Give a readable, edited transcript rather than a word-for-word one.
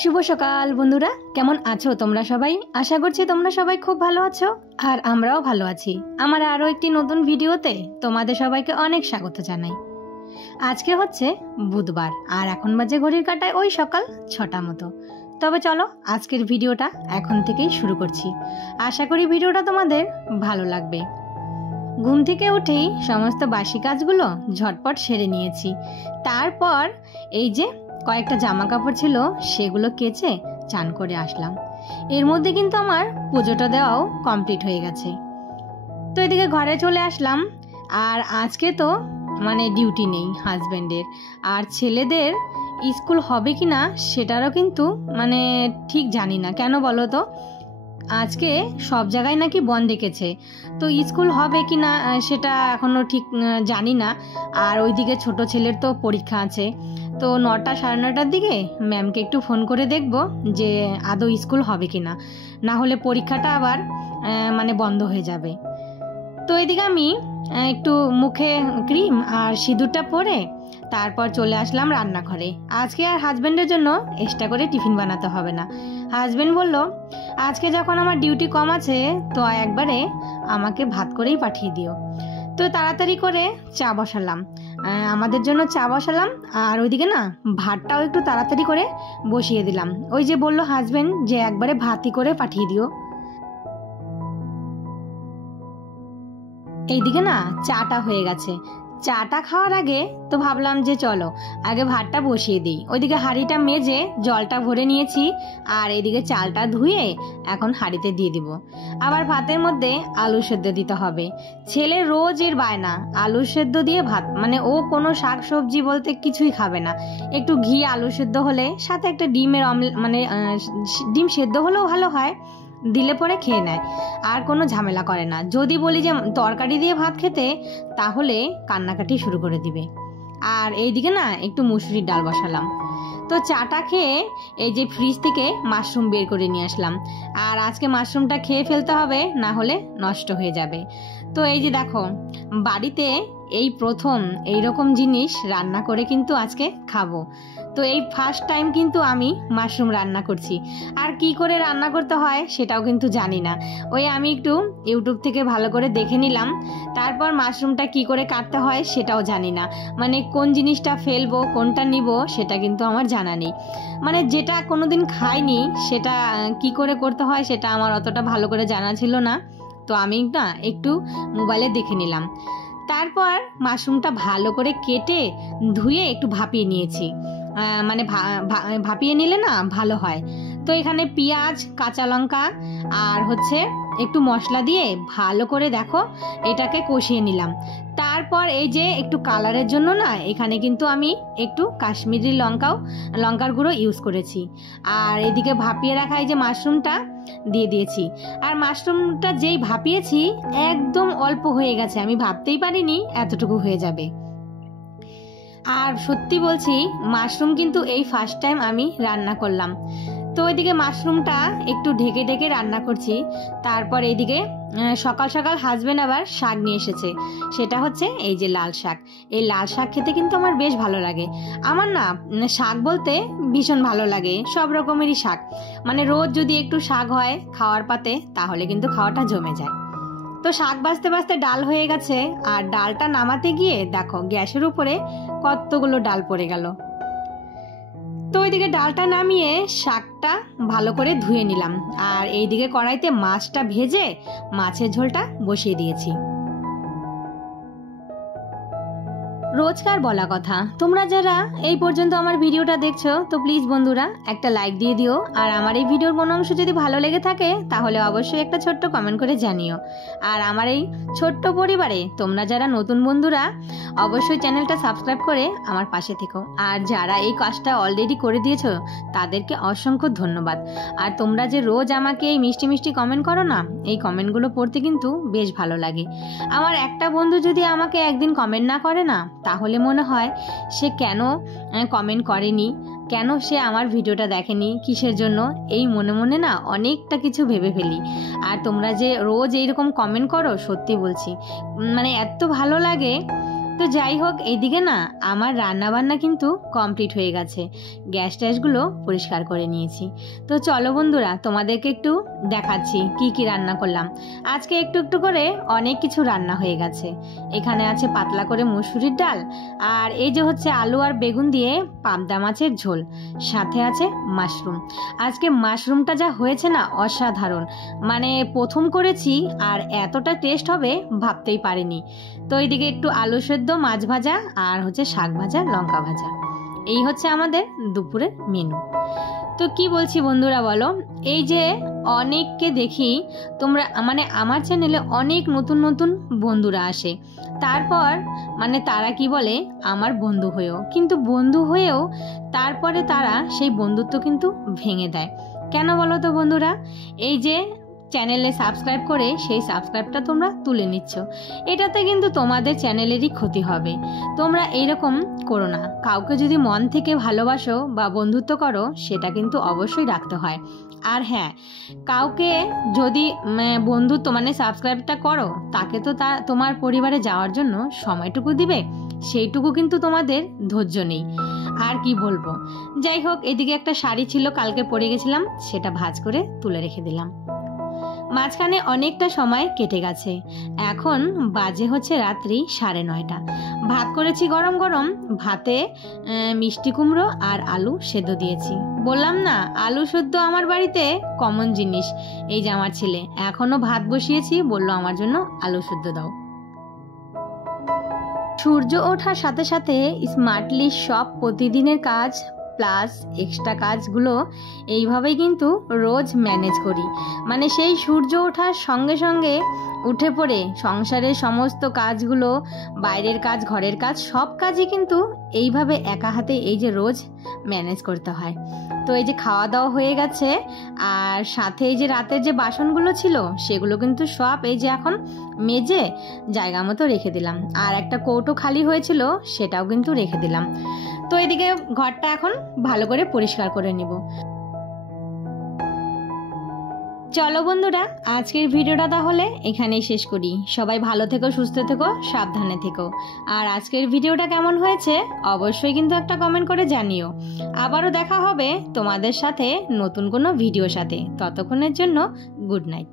শুভ সকাল বন্ধুরা, কেমন আছো তোমরা সবাই? আশা করছি তোমরা সবাই খুব ভালো আছো আর আমরাও ভালো আছি। আমার আরও একটি নতুন ভিডিওতে তোমাদের সবাইকে অনেক স্বাগত জানাই। আজকে হচ্ছে বুধবার আর এখন বাজে ঘড়ির কাঁটায় ওই সকাল 6টা মতো। তবে চলো আজকের ভিডিওটা এখন থেকেই শুরু করছি। আশা করি ভিডিওটা তোমাদের ভালো লাগবে। ঘুম থেকে উঠেই সমস্ত বাসি কাজগুলো ঝটপট সেরে নিয়েছি। তারপর এই যে কয়েকটা জামা কাপড় ছিল সেগুলো কেচে চান করে আসলাম। এর মধ্যে কিন্তু আমার পুজোটা দেওয়াও কমপ্লিট হয়ে গেছে। তো এদিকে ঘরে চলে আসলাম। আর আজকে তো ডিউটি নেই হাজব্যান্ডের, আর ছেলেদের স্কুল হবে কি না সেটারও কিন্তু ঠিক জানি না। কেন বলো তো, আজকে সব জায়গায় নাকি বন্ধ রেখেছে, তো স্কুল হবে কি না সেটা এখনো ঠিক জানি না। আর ওইদিকে ছোট ছেলের তো পরীক্ষা আছে, তো 9টা সাড়ে 9টার দিকে ম্যামকে একটু ফোন করে দেখব যে আদৌ স্কুল হবে কি না, না হলে পরীক্ষাটা আবার বন্ধ হয়ে যাবে। তো এদিকে আমি একটু মুখে ক্রিম আর সিঁদুরটা পরে তারপর চলে আসলাম রান্নাঘরে। আজকে আর হাজব্যান্ডের জন্য এক্সট্রা করে টিফিন বানাতে হবে না। হাজব্যান্ড বলল আজকে যখন আমার ডিউটি কম আছে তো একবারে আমাকে ভাত করেই পাঠিয়ে দিও। তো তাড়াতাড়ি করে চা বসালাম, আমাদের জন্য চা বসালাম। আর ওইদিকে না ভাতটাও একটু তাড়াতাড়ি করে বসিয়ে দিলাম। ওই যে বললো হাজব্যান্ড যে একবারে ভাতই করে পাঠিয়ে দিও। এইদিকে না চাটা হয়ে গেছে। চাটা খাওয়ার আগে তো ভাবলাম যে চলো আগে ভাতটা বসিয়ে দিই। ওইদিকে হাঁড়িটা মেজে জলটা ভরে নিয়েছি, আর এইদিকে চালটা ধুয়ে এখন হাঁড়িতে দিয়ে দিব। আবার ভাতের মধ্যে আলু সেদ্ধ দিতে হবে। ছেলে রোজ এর বায়না আলু সেদ্ধ দিয়ে ভাত, ও কোনো শাক সবজি বলতে কিছুই খাবে না। একটু ঘি আলু সেদ্ধ হলে সাথে একটা ডিমের অমলেট ডিম সেদ্ধ হলেও ভালো হয়, দিলে পরে খেয়ে নেয়, আর কোনো ঝামেলা করে না। যদি বলি যে তরকারি দিয়ে ভাত খেতে, তাহলে কান্নাকাটি শুরু করে দিবে। আর এইদিকে না একটু মুসুরির ডাল বসালাম। তো চাটা খেয়ে এই যে ফ্রিজ থেকে মাশরুম বের করে নিয়ে আসলাম। আর আজকে মাশরুমটা খেয়ে ফেলতে হবে, না হলে নষ্ট হয়ে যাবে। তো এই যে দেখো, বাড়িতে এই প্রথম এইরকম জিনিস রান্না করে কিন্তু আজকে খাবো। তো এই ফার্স্ট টাইম কিন্তু আমি মাশরুম রান্না করছি। আর কি করে রান্না করতে হয় সেটাও কিন্তু জানি না। ওই আমি একটু ইউটিউব থেকে ভালো করে দেখে নিলাম। তারপর মাশরুমটা কি করে কাটতে হয় সেটাও জানি না। কোন জিনিসটা ফেলবো কোনটা নিব সেটা কিন্তু আমার জানা নেই। যেটা কোনোদিন খাইনি সেটা কি করে করতে হয় সেটা আমার অতটা ভালো করে জানা ছিল না। তো আমি না একটু মোবাইলে দেখে নিলাম। তারপর মাশরুমটা ভালো করে কেটে ধুয়ে একটু ভাপিয়ে নিয়েছি। ভাপিয়ে নিলে না ভালো হয়। তো এখানে পেঁয়াজ কাঁচা লঙ্কা আর হচ্ছে একটু মশলা দিয়ে ভালো করে দেখো এটাকে কষিয়ে নিলাম। তারপর এই যে একটু কালারের জন্য না এখানে কিন্তু আমি একটু কাশ্মীরি লঙ্কার গুঁড়ো ইউজ করেছি। আর এদিকে ভাপিয়ে রাখা এই যে মাশরুমটা দিয়ে দিয়েছি। আর মাশরুমটা যেই ভাপিয়েছি একদম অল্প হয়ে গেছে, আমি ভাবতেই পারিনি এতটুকু হয়ে যাবে। আর সত্যি বলছি মাশরুম কিন্তু এই ফার্স্ট টাইম আমি রান্না করলাম। তো ওইদিকে মাশরুমটা একটু ঢেকে ঢেকে রান্না করছি। তারপর এইদিকে সকাল সকাল হাজবেন্ড আবার শাক নিয়ে এসেছে, সেটা হচ্ছে এই যে লাল শাক। এই লাল শাক খেতে কিন্তু আমার বেশ ভালো লাগে। আমার না শাক বলতে ভীষণ ভালো লাগে, সব রকমেরই শাক। রোজ যদি একটু শাক হয় খাওয়ার পাতে তাহলে কিন্তু খাওয়াটা জমে যায়। তো শাক বাছতে বাছতে ডাল হয়ে গেছে, আর ডালটা নামাতে গিয়ে দেখো গ্যাসের উপরে কতগুলো ডাল পড়ে গেল। তো ওইদিকে ডালটা নামিয়ে শাকটা ভালো করে ধুয়ে নিলাম। আর এইদিকে কড়াইতে মাছটা ভেজে মাছের ঝোলটা বসিয়ে দিয়েছি। রোজকার বলা কথা, তোমরা যারা এই পর্যন্ত আমার ভিডিওটা দেখছো তো প্লিজ বন্ধুরা একটা লাইক দিয়ে দিও। আর আমার এই ভিডিওর কোনো অংশ যদি ভালো লেগে থাকে তাহলে অবশ্যই একটা ছোট্ট কমেন্ট করে জানিও। আর আমার এই ছোট্ট পরিবারে তোমরা যারা নতুন বন্ধুরা অবশ্যই চ্যানেলটা সাবস্ক্রাইব করে আমার পাশে থেকো। আর যারা এই কাজটা অলরেডি করে দিয়েছো তাদেরকে অসংখ্য ধন্যবাদ। আর তোমরা যে রোজ আমাকে এই মিষ্টি মিষ্টি কমেন্ট করো না, এই কমেন্টগুলো পড়তে কিন্তু বেশ ভালো লাগে। আমার একটা বন্ধু যদি আমাকে একদিন কমেন্ট না করে না, তাহলে মনে হয় সে কেন কমেন্ট করেনি, কেন সে আমার ভিডিওটা দেখেনি, কিসের জন্য, এই মনে মনে না অনেকটা কিছু ভেবে ফেলি। আর তোমরা যে রোজ এইরকম কমেন্ট করো সত্যি বলছি এত ভালো লাগে। তো যাই হোক, এইদিকে না আমার রান্না বান্না কিন্তু কমপ্লিট হয়ে গেছে, গ্যাস ট্যাসগুলো পরিষ্কার করে নিয়েছি। তো চলো বন্ধুরা, তোমাদেরকে একটু দেখাচ্ছি কি কি রান্না করলাম। আজকে একটু একটু করে অনেক কিছু রান্না হয়ে গেছে। এখানে আছে পাতলা করে মুসুরির ডাল, আর এই যে হচ্ছে আলু আর বেগুন দিয়ে পাবদা মাছের ঝোল, সাথে আছে মাশরুম। আজকে মাশরুমটা যা হয়েছে না অসাধারণ, মানে প্রথম করেছি আর এতটা টেস্ট হবে ভাবতেই পারিনি। তো এইদিকে একটু আলু সেদ্ধ, মাছ ভাজা, আর হচ্ছে শাক ভাজা, লঙ্কা ভাজা। এই হচ্ছে আমাদের দুপুরের মেনু। তো কি বলছি বন্ধুরা বলো, এই যে অনেককে দেখি তোমরা, মানে আমার চ্যানেলে অনেক নতুন নতুন বন্ধুরা আসে, তারপর মানে তারা কি বলে আমার বন্ধু হয়েও, কিন্তু বন্ধু হয়েও তারপরে তারা সেই বন্ধুত্ব কিন্তু ভেঙে দেয়। কেন বলো তো বন্ধুরা? এই যে চ্যানেলে সাবস্ক্রাইব করে সেই সাবস্ক্রাইবটা তোমরা তুলে নিচ্ছ, এটাতে কিন্তু তোমাদের চ্যানেলেরই ক্ষতি হবে। তোমরা এইরকম করো না। কাউকে যদি মন থেকে ভালোবাসো বা বন্ধুত্ব করো, সেটা কিন্তু অবশ্যই রাখতে হয়। আর হ্যাঁ, কাউকে যদি বন্ধুত্ব মানে সাবস্ক্রাইবটা করো, তাকে তো তোমার পরিবারে যাওয়ার জন্য সময়টুকু দিবে, সেইটুকু কিন্তু তোমাদের ধৈর্য নেই। আর কি বলবো, যাই হোক, এদিকে একটা শাড়ি ছিল কালকে পরে গেছিলাম, সেটা ভাঁজ করে তুলে রেখে দিলাম। মাঝখানে অনেকটা সময় কেটে গেছে, এখন বাজে হচ্ছে রাত্রি 9:30। ভাত করেছি গরম গরম, ভাতে মিষ্টি কুমড়ো আর আলু সেদ্ধ দিয়েছি। বললাম না, আলু সেদ্ধ আমার বাড়িতে কমন জিনিস। এই যে আমার ছেলে এখনো ভাত বসিয়েছি, বললো আমার জন্য আলু সেদ্ধ দাও। সূর্য ওঠার সাথে সাথে স্মার্টলি সব প্রতিদিনের কাজ প্লাস এক্সট্রা কাজগুলো এইভাবেই কিন্তু রোজ ম্যানেজ করি। মানে সেই সূর্য ওঠার সঙ্গে সঙ্গে উঠে পড়ে সংসারের সমস্ত কাজগুলো, বাইরের কাজ, ঘরের কাজ, সব কাজই কিন্তু এইভাবে একা হাতে এই যে রোজ ম্যানেজ করতে হয়। তো এই যে খাওয়া দাওয়া হয়ে গেছে, আর সাথে এই যে রাতের যে বাসনগুলো ছিল সেগুলো কিন্তু সব এই যে এখন মেজে জায়গা মতো রেখে দিলাম। আর একটা কৌটো খালি হয়েছিল, সেটাও কিন্তু রেখে দিলাম। তো এদিকে ঘরটা এখন ভালো করে পরিষ্কার করে নিব। চলো বন্ধুরা, আজকের ভিডিওটা তাহলে এখানেই শেষ করি। সবাই ভালো থেকো, সুস্থ থেকো, সাবধানে থেকো। আর আজকের ভিডিওটা কেমন হয়েছে অবশ্যই কিন্তু একটা কমেন্ট করে জানিও। আবারও দেখা হবে তোমাদের সাথে নতুন কোনো ভিডিওর সাথে। ততক্ষণের জন্য গুড নাইট।